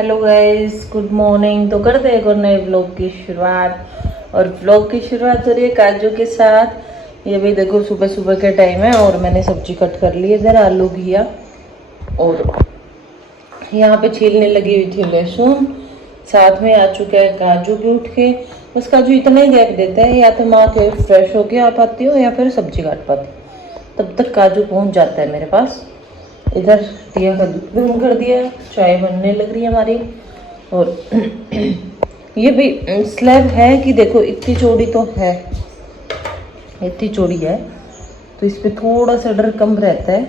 Hello guys, good morning. तो करते हैं एक और नए ब्लॉग की शुरुआत। और ब्लॉग की शुरुआत हो रही है काजू के साथ। ये भी देखो सुबह सुबह के टाइम है और मैंने सब्जी कट कर ली। इधर आलू घिया और यहाँ पे छीलने लगी हुई थी लहसुन। साथ में आ चुका है काजू भी उठ के। बस काजू इतना ही गैप देता है, या तो माँ के फ्रेश होके आ पाती हूँ या फिर सब्जी काट पाती हूँ, तब तक काजू पहुँच जाता है मेरे पास। इधर टिया का दूध गर्म कर दिया, चाय बनने लग रही है हमारी। और ये भी स्लैब है कि देखो इतनी चौड़ी तो है, इतनी चौड़ी है, तो इस पे थोड़ा सा डर कम रहता है,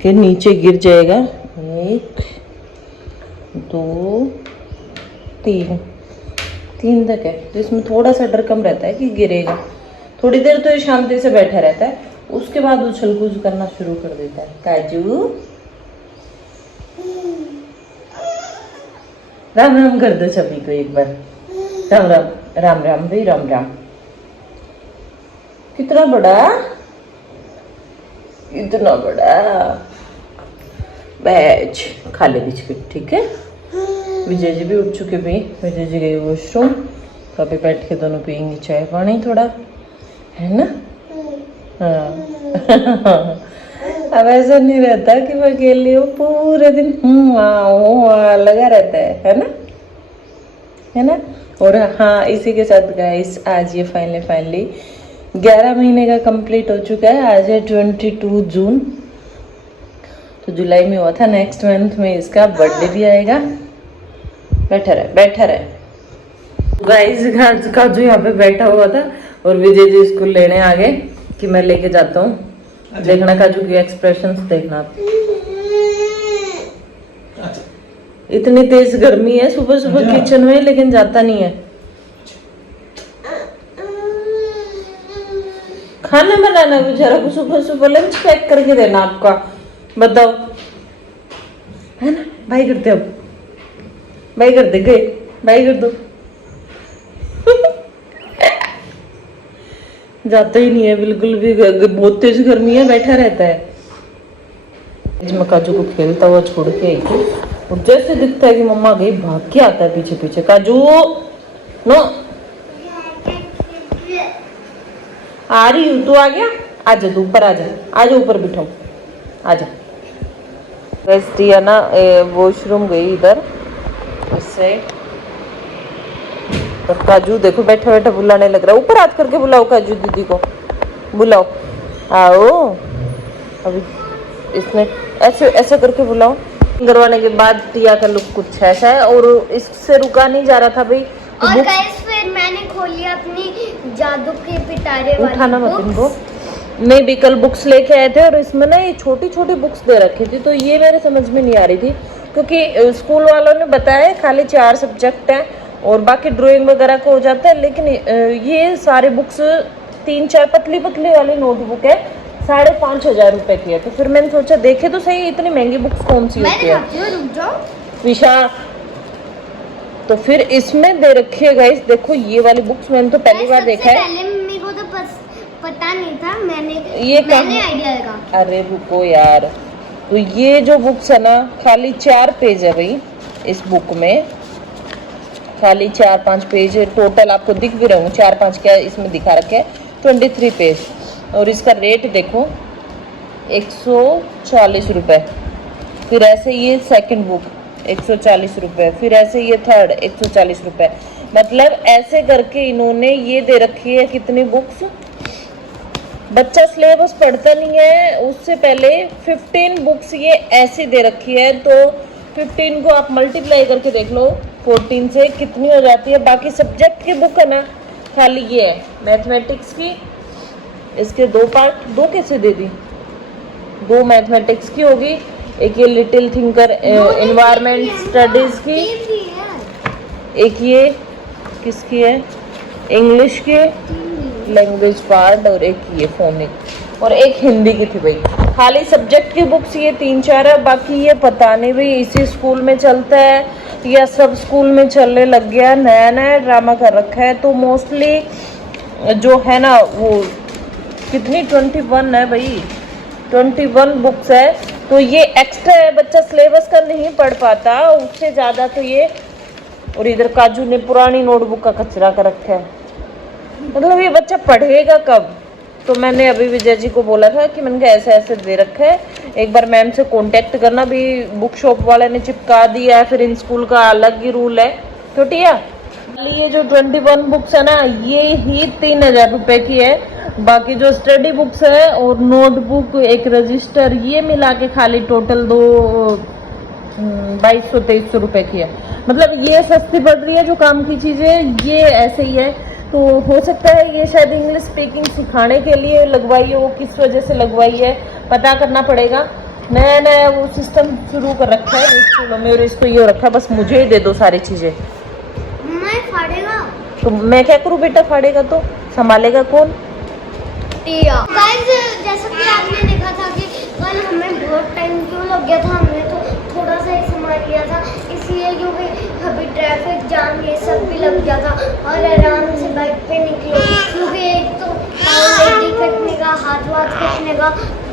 फिर नीचे गिर जाएगा। 1 2 3 तक है, तो इसमें थोड़ा सा डर कम रहता है कि गिरेगा। थोड़ी देर तो ये शांति से बैठा रहता है, उसके बाद उछल कूद करना शुरू कर देता है। काजू राम राम कर दो सभी को एक बार। राम राम राम राम भाई, राम राम। कितना बड़ा, इतना बड़ा बैच। खा ले बिस्किट, ठीक है। विजय जी भी उठ चुके भाई, विजय जी गए वॉशरूम, तो अभी बैठ के दोनों पियेंगे चाय पानी थोड़ा, है ना। हाँ अब ऐसा नहीं रहता कि मैं अकेली हूँ पूरे दिन लगा रहता है ना, है ना। और हाँ, इसी के साथ गाइस आज ये फाइनली 11 महीने का कंप्लीट हो चुका है। आज है 22 जून, तो जुलाई में हुआ था, नेक्स्ट मंथ में इसका बर्थडे भी आएगा। बैठा रहे गाइस। काजू यहाँ पे बैठा हुआ था और विजय जी स्कूल लेने आ गए कि मैं लेके जाता हूँ। देखना काजू की एक्सप्रेशंस देखना। इतनी तेज गर्मी है सुबह सुबह किचन में, लेकिन जाता नहीं है। खाना बनाना बेचारा को सुबह सुबह लंच पैक करके देना आपका, बताओ, है ना। भाई करते, अब भाई कर दे, गए भाई कर दो। जाता ही नहीं है बिल्कुल भी, बहुत तेज गर्मी है, बैठा रहता है। मैं काजू को खेलता हुआ छोड़ के आई थी और जैसे दिखता है कि मम्मा गई, भाग के आता है पीछे पीछे। काजू नो, आ रही हूँ, तू आ गया, आजा तू ऊपर, आजा ऊपर बिठाओ, आजा। वैसे है ना, वॉशरूम गई इधर इससे, तो काजू देखो बैठा बैठा बुलाने लग रहा है। ऊपर हाथ करके बुलाओ काजू दीदी को, बुलाओ, आओ। अभी इसने ऐसे ऐसे करके बुलाओ। करवाने के बाद टिया का लुक कुछ ऐसा है और इससे रुका नहीं जा रहा था भाई। तो और गाइस फिर मैंने खोली अपनी जादू के पिटारे वाली उठाना मत इनको। नहीं भी कल बुक्स लेके आए थे और इसमें ना ये छोटी छोटी बुक्स दे रखी थी, तो ये मेरे समझ में नहीं आ रही थी, क्योंकि स्कूल वालों ने बताया खाली 4 सब्जेक्ट हैं और बाकी ड्राइंग वगैरह को हो जाता है। लेकिन ये सारे बुक्स 3-4 पतली पतली वाली नोटबुक है, 5,500 रुपए की है। तो फिर मैंने सोचा देखे तो सही इतनी महंगी बुक्स कौन सी होती है विशा। तो फिर इसमें दे रखी है गाइस, देखो ये वाली बुक्स मैंने तो पहली बार देखा है। पहले मेरे को तो पता नहीं था, मैंने आइडिया लगा। अरे रुको यार, तो ये जो बुक्स है ना, खाली 4 पेज है भाई इस बुक में, खाली 4-5 पेज टोटल आपको दिख भी रहे होंगे। 4-5 क्या इसमें दिखा रखे हैं, 23 पेज। और इसका रेट देखो 140 रुपये। फिर ऐसे ये सेकंड बुक 140 रुपये, फिर ऐसे ये थर्ड 140 रुपये। मतलब ऐसे करके इन्होंने ये दे रखी है कितनी बुक्स। बच्चा सिलेबस पढ़ता नहीं है उससे पहले 15 बुक्स ये ऐसी दे रखी है, तो 15 को आप मल्टीप्लाई करके देख लो 14 से कितनी हो जाती है। बाकी सब्जेक्ट की बुक है ना, खाली ये है मैथमेटिक्स की, इसके 2 पार्ट, 2 कैसे दे दी, 2 मैथमेटिक्स की होगी, एक ये लिटिल थिंकर एनवायरमेंट स्टडीज की, एक ये किसकी है इंग्लिश की लैंग्वेज पार्ट, और एक ये फोनिक, और एक हिंदी की थी भाई। खाली सब्जेक्ट की बुक्स ये 3-4 है। बाकी ये पता नहीं भाई इसी स्कूल में चलता है या सब स्कूल में चलने लग गया, नया नया ड्रामा कर रखा है। तो मोस्टली जो है ना वो कितनी 21 है भाई, 21 बुक्स है तो ये एक्स्ट्रा है, बच्चा सिलेबस का नहीं पढ़ पाता, उससे ज़्यादा तो ये। और इधर काजू ने पुरानी नोटबुक का कचरा कर रखा है, मतलब ये बच्चा पढ़ेगा कब। तो मैंने अभी विजय जी को बोला था कि मैंने कहा ऐसे ऐसे दे रखा है, एक बार मैम से कांटेक्ट करना। भी बुक शॉप वाले ने चिपका दिया है, फिर इन स्कूल का अलग ही रूल है। छोटिया ये जो 21 बुक्स है ना, ये ही 3000 रुपए की है। बाकी जो स्टडी बुक्स है और नोटबुक, एक रजिस्टर, ये मिला के खाली टोटल 2200-2300 रुपए की है। मतलब ये सस्ती पड़ रही है जो काम की चीजें, ये ऐसे ही है। तो हो सकता है ये शायद इंग्लिश स्पीकिंग सिखाने के लिए लगवाई हो, किस वजह से लगवाई है पता करना पड़ेगा। नया नया वो सिस्टम शुरू कर रखा है स्कूलों में, और इसको ये हो रखा है बस मुझे ही दे दो सारी चीजें। मैं फाड़ेगा तो मैं क्या करूँ बेटा, फाड़ेगा तो संभालेगा कौन? गाइस, जैसा कि आपने देखा था कि कल हमें बहुत टाइम क्यों लग गया था, हमने तो थोड़ा सा ही सामान लिया था, इसलिए क्योंकि अभी ट्रैफिक जाम ये सब भी लग गया था और आराम से बाइक पे निकले, क्योंकि एक तो लेडी कटने का, हाथ कटने का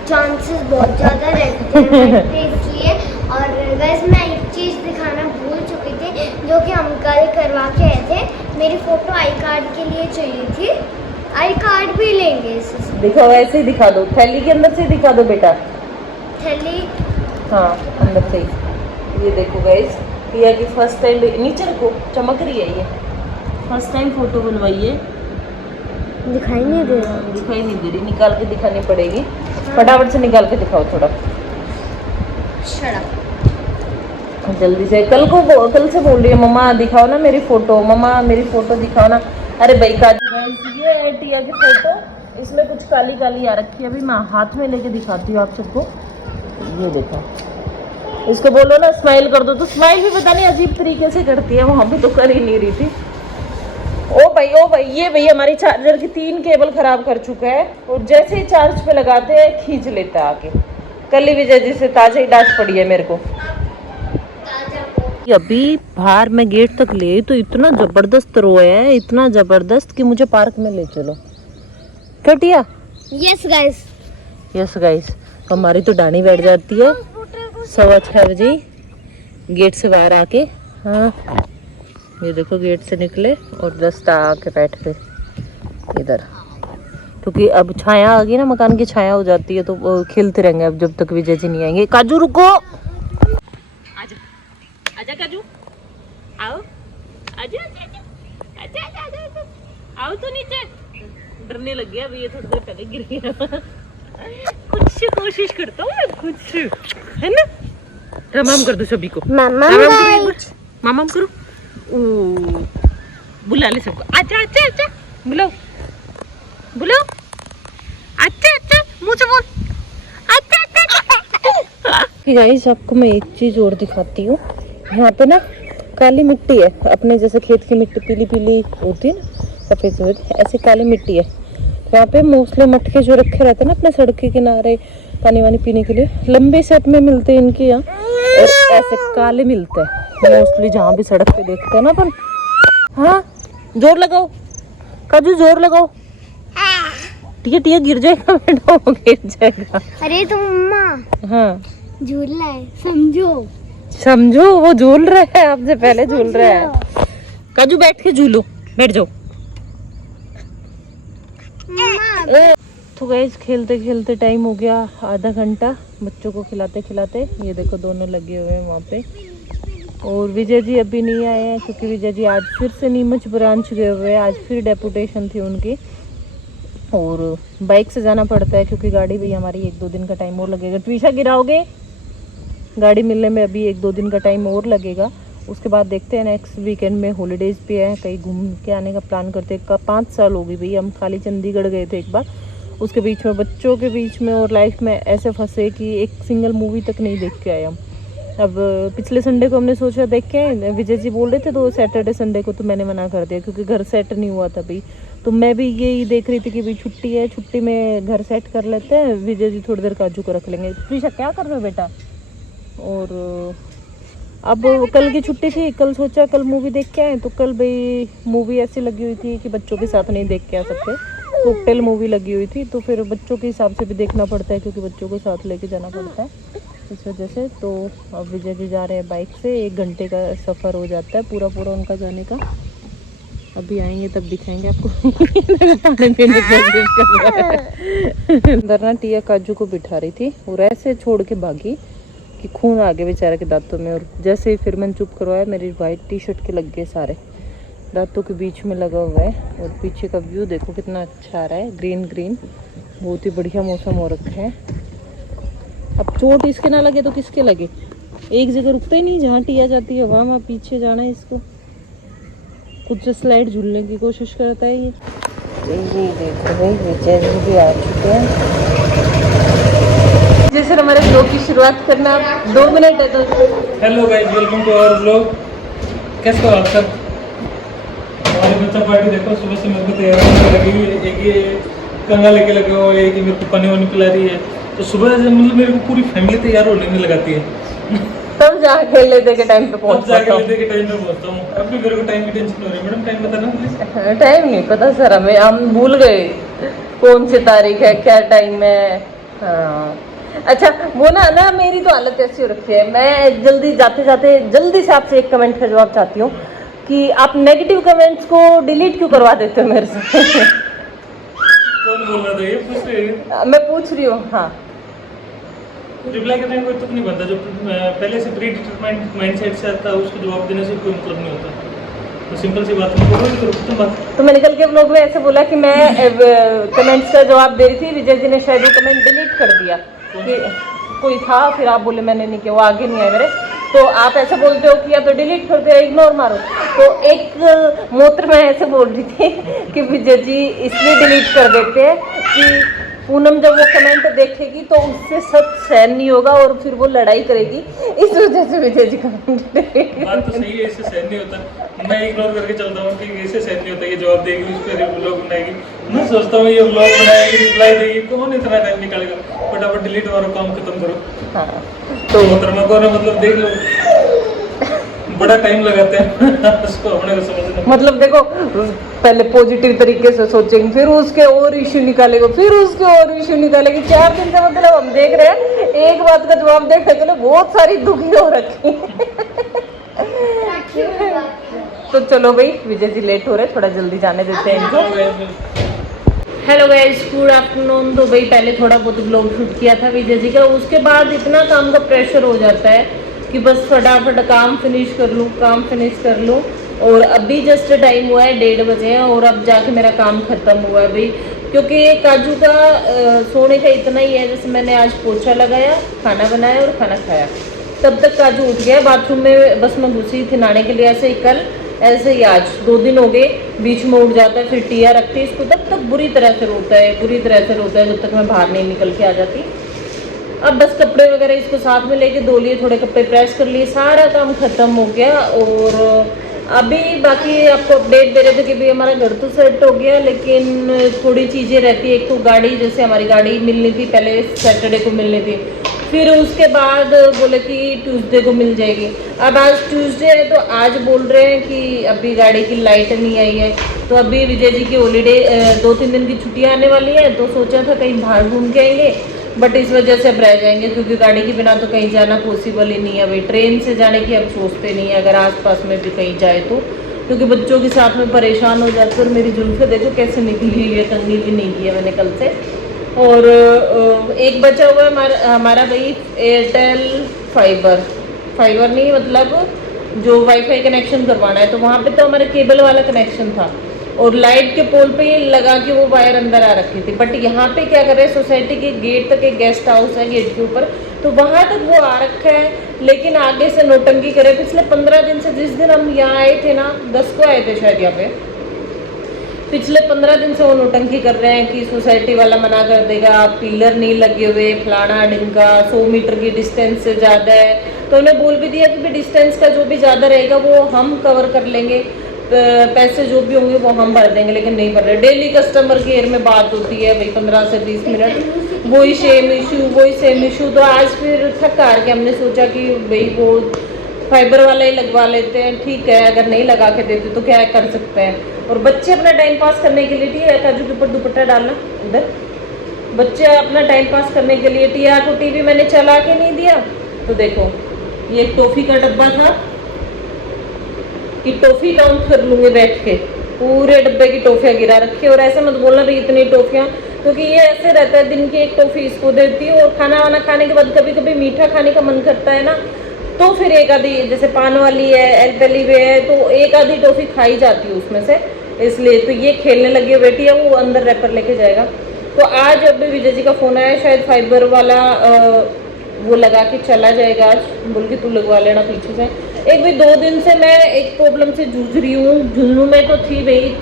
चांसेस बहुत ज़्यादा रहते हैं बाइक पे, इसलिए। और गाइस, मैं एक चीज़ दिखाना भूल चुकी थी जो कि हम कल करवा के आए थे। मेरी फ़ोटो आई कार्ड के लिए चाहिए थी, आई कार्ड भी लेंगे इससे। दिखाओ, ऐसे ही दिखा दो, थैली के अंदर से दिखा दो बेटा। थैली, हाँ अंदर से ही। ये देखो गाइस, पिया की फर्स्ट टाइम, नीचे रखो, चमक रही है ये, फर्स्ट टाइम फोटो बनवाई है। दिखाई नहीं दे रहा, दिखाई नहीं दे रही, निकाल के दिखानी पड़ेगी। फटाफट से निकाल के दिखाओ थोड़ा, जल्दी से। कल से बोल रही है मम्मा दिखाओ ना मेरी फोटो, मम्मा मेरी फोटो दिखाओ ना। अरे भाई का ये है टिया की फोटो, इसमें कुछ काली काली आ रखी है। अभी मैं हाथ में लेके दिखाती हूँ आप सबको। ये देखो, इसको बोलो ना स्माइल कर दो, तो स्माइल भी पता नहीं अजीब तरीके से करती है, वहां पे तो कर ही नहीं रही थी। ओ भाई, ये भाई हमारी चार्जर की 3 केबल खराब कर चुका है, और जैसे ही चार्ज पे लगाते हैं खींच लेता है आके। कल ही विजय जी से ताजा ही डांट पड़ी है मेरे को। अभी बाहर में गेट तक ले तो इतना जबरदस्त रोया है, इतना जबरदस्त कि मुझे पार्क में ले चलो। कटिया यस गाइस, यस गाइस। हमारी तो डानी बैठ जाती है 6:15 बजे गेट से बाहर आके। हाँ ये देखो, गेट से निकले और रास्ता आके बैठ गए इधर, क्योंकि अब छाया आ गई ना, मकान की छाया हो जाती है, तो वो खेलते रहेंगे अब जब तक विजय जी नहीं आएंगे। काजू रुको, आजा काजू, आओ, आजा आओ तो नीचे। डरने लग गया अभी, ये थोड़ी देर पहले गिर गया। कुछ कोशिश करता हूँ मैं, कुछ है ना। राम कर दो सभी को, मामा करो। बुला ले सबको, अच्छा बुलाओ, अच्छा मुँह से बोल, अच्छा। गाइस, आपको मैं एक चीज और दिखाती हूँ। यहाँ पे ना काली मिट्टी है, अपने जैसे खेत की मिट्टी पीली पीली होती है ना, सफेद सफेद, ऐसी काली मिट्टी है। यहाँ पे मोस्टली मटके जो रखे रहते हैं ना अपने सड़क के किनारे पानी वानी पीने के लिए, लंबे सेट में मिलते हैं इनके यहाँ, और ऐसे काले मिलते हैं मोस्टली जहाँ भी सड़क पे देखते हैं ना अपन। हाँ जोर लगाओ काजू, जोर लगाओ। टिया गिर जाएगा बेटा, वो गिर जाएगा। अरे तो मम्मा, हाँ झूलना है, समझो वो झूल रहा है, आपसे पहले झूल रहा है। काजू बैठ के झूलो, बैठ जाओ। तो गाइस, खेलते खेलते टाइम हो गया आधा घंटा बच्चों को खिलाते खिलाते। ये देखो दोनों लगे हुए हैं वहाँ पे, और विजय जी अभी नहीं आए हैं, क्योंकि विजय जी आज फिर से नीमच ब्रांच गए हुए हैं। आज फिर डेपुटेशन थी उनकी, और बाइक से जाना पड़ता है क्योंकि गाड़ी भी हमारी 1-2 दिन का टाइम और लगेगा। ट्वीशा गिराओगे, गाड़ी मिलने में अभी 1-2 दिन का टाइम और लगेगा। उसके बाद देखते हैं, नेक्स्ट वीकेंड में हॉलीडेज़ पे है, कहीं घूम के आने का प्लान करते हैं। 5 साल हो गई भाई, हम खाली चंडीगढ़ गए थे एक बार, उसके बीच में बच्चों के बीच में और लाइफ में ऐसे फंसे कि एक सिंगल मूवी तक नहीं देख के आए हम। अब पिछले संडे को हमने सोचा देख के, विजय जी बोल रहे थे तो सैटरडे संडे को, तो मैंने मना कर दिया क्योंकि घर सेट नहीं हुआ था भाई। तो मैं भी यही देख रही थी कि भाई छुट्टी है, छुट्टी में घर सेट कर लेते हैं, विजय जी थोड़ी देर काजू को रख लेंगे। प्रीशा क्या कर रहे हो बेटा? और अब कल की छुट्टी थी, कल सोचा कल मूवी देख के आए, तो कल भाई मूवी ऐसी लगी हुई थी कि बच्चों के साथ नहीं देख के आ सकते, कॉकटेल मूवी लगी हुई थी, तो फिर बच्चों के हिसाब से भी देखना पड़ता है क्योंकि बच्चों को साथ लेके जाना पड़ता है। इस वजह से। तो अब विजय जी जा रहे हैं बाइक से, 1 घंटे का सफ़र हो जाता है पूरा पूरा उनका जाने का। अभी आएंगे तब दिखाएंगे आपको। पानी पीने अंदर ना टिया काजू को बिठा रही थी और ऐसे छोड़ के भागी कि खून आ गया बेचारे के दांतों में। और जैसे ही फिर मैंने चुप करवाया, मेरी वाइट टी शर्ट के लग गए सारे, दांतों के बीच में लगा हुआ है। और पीछे का व्यू देखो कितना अच्छा आ रहा है, ग्रीन ग्रीन, बहुत ही बढ़िया मौसम हो रखा है। अब चोट इसके ना लगे तो किसके लगे, एक जगह रुकता ही नहीं, जहाँ टिया जाती है वहाँ पीछे जाना है इसको। कुछ स्लाइड झूलने की कोशिश करता है ये। देखो भाई विजय जी भी आ चुके हैं। जैसे हमारे ब्लॉग की शुरुआत करना 2 मिनट है तो। Hello guys, welcome to our blog. कैसे हो आप सब? हमारी बच्चा पार्टी देखो, सुबह से मेरे को तैयारी लगी हुई है। एक ये कंगा लेके लगे हुए, एक मेरे को पानी वानी पिला रही है। तो सुबह से मतलब मेरे को पूरी फैमिली तैयार होने में लगाती है। तब जाके लेते के टाइम पे पहुंचता हूँ। अब भी मेरे को टाइम की टेंशन हो रही है। मैडम टाइम बताना प्लीज। टाइम नहीं पता सर, हम भूल गए कौन सी तारीख है, क्या टाइम है। हाँ अच्छा, वो ना मेरी तो हालत ऐसी हो रखी है। मैं जल्दी जाते जाते जल्दी से आपसे एक कमेंट का जवाब चाहती हूँ कि आप नेगेटिव कमेंट्स को डिलीट क्यों करवा देते हो मेरे से। कौन बोल रहा था ये? पूछ रही है? मैं पूछ रही हूँ। हाँ, रिप्लाई करने का कोई तुक नहीं बनता। जो पहले से प्री डिटरमाइंड माइंडसेट से आता है उसको जवाब देने से कोई मतलब नहीं होता। तो सिंपल सी बात है। तो मैंने कल के व्लॉग में ऐसे बोला कि मैं कमेंट्स का जवाब दे रही थी, विजय जी ने शायद वो कमेंट डिलीट कर दिया कि कोई था, फिर आप बोले मैंने नहीं किया, वो आगे नहीं आया मेरे। तो आप ऐसे बोलते हो कि या तो डिलीट कर दो या इग्नोर मारो। तो एक मोत्र में ऐसे बोल रही थी कि विजय जी इसलिए डिलीट कर देते हैं कि पूनम जब वो कमेंट देखेगी तो उससे सब सहन नहीं होगा और फिर वो लड़ाई करेगी, इस वजह से विजय जी कमेंट। बात तो सही है, इससे सहन नहीं होता। मैं इग्नोर करके चलता हूँ कि इससे सहन नहीं होता, ये जवाब देगी, उस पर व्लॉग बनाएगी। मैं सोचता हूँ ये व्लॉग बनाएगी, रिप्लाई देगी, कौन इतना टाइम निकालेगा। फटाफट डिलीट मारो, काम खत्म करो। हाँ तो मोहतरमा को ना मतलब देख लो, बड़ा टाइम लगाते हैं उसको अपने को समझना। मतलब देखो, पहले पॉजिटिव तरीके से सोचेंगे, फिर उसके और इश्यू निकालेंगे, फिर उसके और इश्यू निकालेंगे। 4 दिन से मतलब हम देख रहे हैं, एक बात का जवाब देखने के लिए बहुत सारी दुखी हो रखी है। तो चलो भाई, विजय जी लेट हो रहे, थोड़ा जल्दी जाने देते हैं इनको। Hello guys, good afternoon. तो भाई पहले थोड़ा बहुत ब्लॉग शूट किया था विजय जी का, उसके बाद इतना काम का प्रेशर हो जाता है कि बस फटाफट काम फिनिश कर लूँ। और अभी जस्ट टाइम हुआ है 1:30 बजे हैं और अब जाके मेरा काम ख़त्म हुआ है भाई। क्योंकि काजू का सोने का इतना ही है, जैसे मैंने आज पोछा लगाया, खाना बनाया और खाना खाया, तब तक काजू उठ गया। बाथरूम में बस मैं घुसी थी नहाने के लिए, ऐसे ही कल ऐसे ही आज 2 दिन हो गए, बीच में उठ जाता है, फिर टिया रखती है इसको, तब तक बुरी तरह से रोता है जब तक मैं बाहर नहीं निकल के आ जाती। अब बस कपड़े वगैरह इसको साथ में लेके धो लिए, थोड़े कपड़े प्रेस कर लिए, सारा काम खत्म हो गया। और अभी बाकी आपको अपडेट दे रहे थे कि भाई हमारा घर तो सेट हो गया, लेकिन थोड़ी चीज़ें रहती है। एक तो गाड़ी, जैसे हमारी गाड़ी मिलनी थी, पहले सैटरडे को मिलनी थी, फिर उसके बाद बोले कि ट्यूसडे को मिल जाएगी। अब आज ट्यूसडे है तो आज बोल रहे हैं कि अभी गाड़ी की लाइट नहीं आई है। तो अभी विजय जी की हॉलीडे 2-3 दिन की छुट्टियाँ आने वाली हैं, तो सोचा था कहीं बाहर घूम के आएंगे, बट इस वजह से अब रह जाएंगे क्योंकि गाड़ी के बिना तो कहीं जाना पॉसिबल ही नहीं है भाई। ट्रेन से जाने की अब सोचते नहीं है, अगर आसपास में भी कहीं जाए तो, क्योंकि बच्चों के साथ में परेशान हो जाते। और मेरी जुल्फे देखो कैसे निकली हुई है, कंघी भी नहीं की है मैंने कल से। और एक बचा हुआ है हमारा भाई एयरटेल फाइबर नहीं, मतलब जो वाईफाई कनेक्शन करवाना है, तो वहाँ पे तो हमारे केबल वाला कनेक्शन था और लाइट के पोल पे लगा के वो वायर अंदर आ रखी थी। बट यहाँ पे क्या कर रहे हैं, सोसाइटी के गेट तक एक गेस्ट हाउस है गेट के ऊपर, तो वहाँ तक वो आ रखा है, लेकिन आगे से नोटंकी करे। पिछले 15 दिन से, जिस दिन हम यहाँ आए थे ना, 10 को आए थे शायद यहाँ पे, पिछले 15 दिन से वो नोटंकी कर रहे हैं कि सोसाइटी वाला मना कर देगा, पिलर नहीं लगे हुए, फलाना ढिंका, 100 मीटर की डिस्टेंस से ज़्यादा है। तो उन्हें बोल भी दिया कि डिस्टेंस का जो भी ज़्यादा रहेगा वो हम कवर कर लेंगे, पैसे जो भी होंगे वो हम भर देंगे, लेकिन नहीं भर रहे। डेली कस्टमर केयर में बात होती है भाई 15 से 20 मिनट, वही सेम इशू। तो आज फिर थक हार के हमने सोचा कि भाई वो फाइबर वाला ही लगवा लेते हैं, ठीक है, अगर नहीं लगा के देते तो क्या कर सकते हैं। और बच्चे अपना टाइम पास करने के लिए, ठीक है, काजू के ऊपर दुपट्टा डालना इधर, बच्चे अपना टाइम पास करने के लिए, टिया को टीवी मैंने चला के नहीं दिया, तो देखो ये एक टॉफी का डब्बा था कि टॉफी काउंट कर लूंगे बैठ के, पूरे डब्बे की टॉफियां गिरा रखी है। और ऐसे मत बोलना भाई इतनी टॉफियां, क्योंकि ये ऐसे रहता है दिन की एक टॉफी इसको देती है, और खाना वाना खाने के बाद कभी कभी मीठा खाने का मन करता है ना, तो फिर एक आधी, जैसे पान वाली है, एलपेली वे है, तो एक आधी टॉफी खाई जाती है उसमें से, इसलिए। तो ये खेलने लगी है बेटी है, वो अंदर रैपर लेके जाएगा। तो आज अभी विजय जी का फोन आया, शायद फाइबर वाला वो लगा के चला जाएगा आज, बोल के तू लगवा लेना पीछे से। एक भाई 2 दिन से मैं एक प्रॉब्लम से जूझ रही हूँ, झुन्नू में तो थी भाई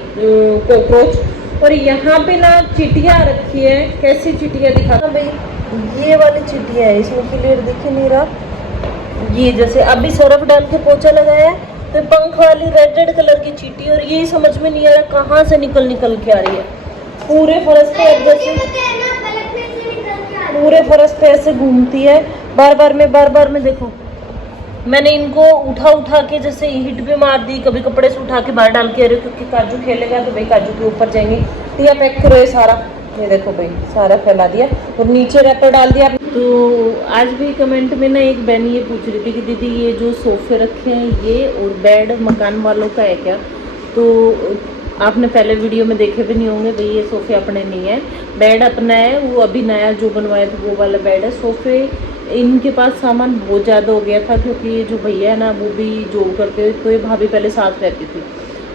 कॉकरोच, और यहाँ पे ना चिटिया रखी है। कैसी चिटिया दिखा भाई, ये वाली चिटिया है, इसमें क्लियर दिख ही नहीं रहा। ये जैसे अभी सरफ डाल के पोछा लगाया तो पंख वाली रेड कलर की चींटी, और ये समझ में नहीं आ रहा कहाँ से निकल के आ रही है। पूरे फर्श पे जैसे पूरे फर्श पे ऐसे घूमती है, बार बार में देखो मैंने इनको उठा के जैसे हिट भी मार दी, कभी कपड़े से उठा के बाहर डाल के आ रही हूँ, क्योंकि काजू खेलेगा तो भाई काजू के ऊपर जाएंगे। टिया पैक करो ये सारा, ये देखो भाई सारा फैला दिया और नीचे रैपर डाल दिया। तो आज भी कमेंट में ना एक बहन ये पूछ रही थी कि दीदी ये जो सोफे रखे हैं ये और बेड मकान वालों का है क्या? तो आपने पहले वीडियो में देखे भी नहीं होंगे भाई, ये सोफे अपने नहीं है, बेड अपना है। वो अभी नया जो बनवाया था वो वाला बेड है। सोफे इनके पास सामान बहुत ज़्यादा हो गया था, क्योंकि ये जो भैया है ना वो भी जॉब करते हुए, तो ये भाभी पहले साथ रहती थी,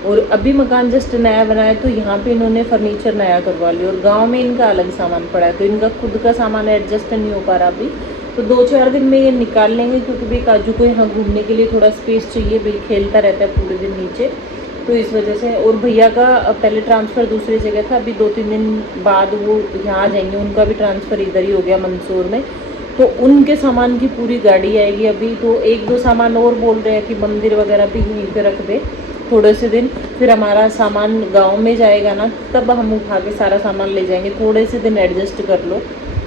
और अभी मकान जस्ट नया बनाया तो यहाँ पे इन्होंने फर्नीचर नया करवा लिया, और गांव में इनका अलग सामान पड़ा है, तो इनका खुद का सामान एडजस्ट नहीं हो पा रहा अभी। तो 2-4 दिन में ये निकाल लेंगे, क्योंकि भाई काजू को यहाँ घूमने के लिए थोड़ा स्पेस चाहिए, भाई खेलता रहता है पूरे दिन नीचे, तो इस वजह से। और भैया का पहले ट्रांसफ़र दूसरी जगह था, अभी 2-3 दिन बाद वो यहाँ आ जाएंगे, उनका भी ट्रांसफ़र इधर ही हो गया मंदसौर में, तो उनके सामान की पूरी गाड़ी आएगी अभी। तो 1-2 सामान और बोल रहे हैं कि मंदिर वगैरह भी यहीं पे रख दे थोड़े से दिन, फिर हमारा सामान गांव में जाएगा ना, तब हम उठा के सारा सामान ले जाएंगे, थोड़े से दिन एडजस्ट कर लो,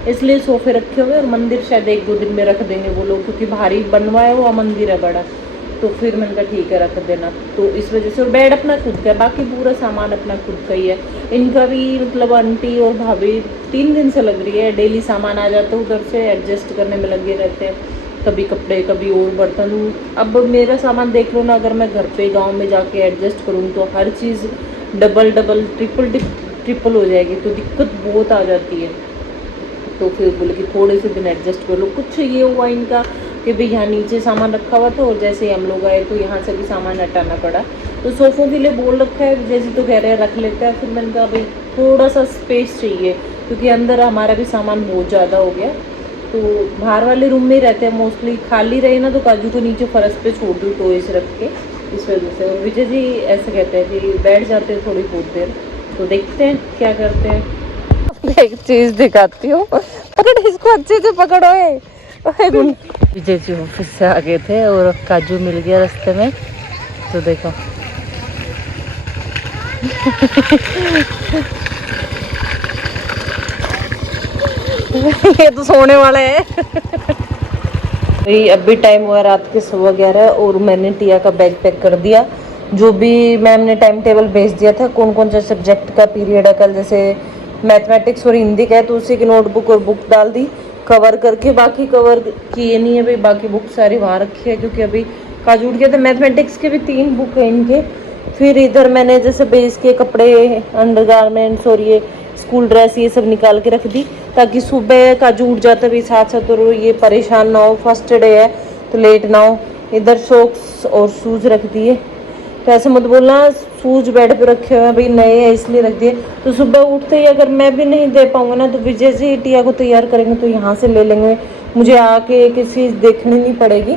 इसलिए सोफे रखे हुए। और मंदिर शायद 1-2 दिन में रख देंगे वो लोग, क्योंकि भारी बनवाया हुआ मंदिर है बड़ा, तो फिर मैंने कहा ठीक है रख देना, तो इस वजह से। और बेड अपना खुद का है, बाकी पूरा सामान अपना खुद का ही है। इनका भी मतलब आंटी और भाभी 3 दिन से लग रही है, डेली सामान आ जाता है उधर से, एडजस्ट करने में लगे रहते हैं, कभी कपड़े कभी और बर्तन। अब मेरा सामान देख लो ना, अगर मैं घर पे गांव में जाके एडजस्ट करूँ तो हर चीज़ डबल ट्रिपल हो जाएगी, तो दिक्कत बहुत आ जाती है। तो फिर बोले कि थोड़े से दिन एडजस्ट कर लो। कुछ ये हुआ इनका कि भाई यहाँ नीचे सामान रखा हुआ था, और जैसे ही हम लोग आए तो यहाँ से भी सामान हटाना पड़ा, तो सोफ़ों के लिए बोल रखा है, जैसे तो कह रहे हैं रख लेते हैं। फिर मैंने कहा भाई थोड़ा सा स्पेस चाहिए, क्योंकि अंदर हमारा भी सामान बहुत ज़्यादा हो गया, तो बाहर वाले रूम में ही रहते हैं मोस्टली। खाली रहे ना तो काजू को नीचे फर्श पे छोड़ दूँ टॉयज रख के, इस वजह से। और विजय जी ऐसे कहते हैं कि बैठ जाते हैं थोड़ी बहुत देर, तो देखते हैं क्या करते हैं। एक चीज़ दिखाती हूँ, पकड़ इसको अच्छे से पकड़ो। विजय जी ऑफिस से आ गए थे और काजू मिल गया रास्ते में, तो देखो ये तो सोने वाले हैं। भाई अभी टाइम हुआ रात के 11:15 और मैंने टिया का बैग पैक कर दिया। जो भी मैम ने टाइम टेबल भेज दिया था, कौन कौन से सब्जेक्ट का पीरियड है कल, जैसे मैथमेटिक्स और हिंदी का है, तो उसी की नोटबुक और बुक डाल दी कवर करके। बाकी कवर किए नहीं है भाई, बाकी बुक सारी वहाँ रखी है, क्योंकि अभी काजू उठ गया था। मैथमेटिक्स के भी 3 बुक है इनके। फिर इधर मैंने जैसे बेस के कपड़े, अंडरगारमेंट्स और ये स्कूल ड्रेस ये सब निकाल के रख दी, ताकि सुबह काजू उठ जाता भी साथ साथ, और ये परेशान ना हो, फर्स्ट डे है तो लेट ना हो। इधर सॉक्स और शूज़ रख दिए, तो ऐसे मत बोलना शूज बेड पे रखे हुए हैं भाई, नए हैं इसलिए रख दिए। तो सुबह उठते ही अगर मैं भी नहीं दे पाऊंगा ना, तो विजय जी टिया को तैयार करेंगे तो यहाँ से ले लेंगे, मुझे आके किसी देखनी नहीं पड़ेगी।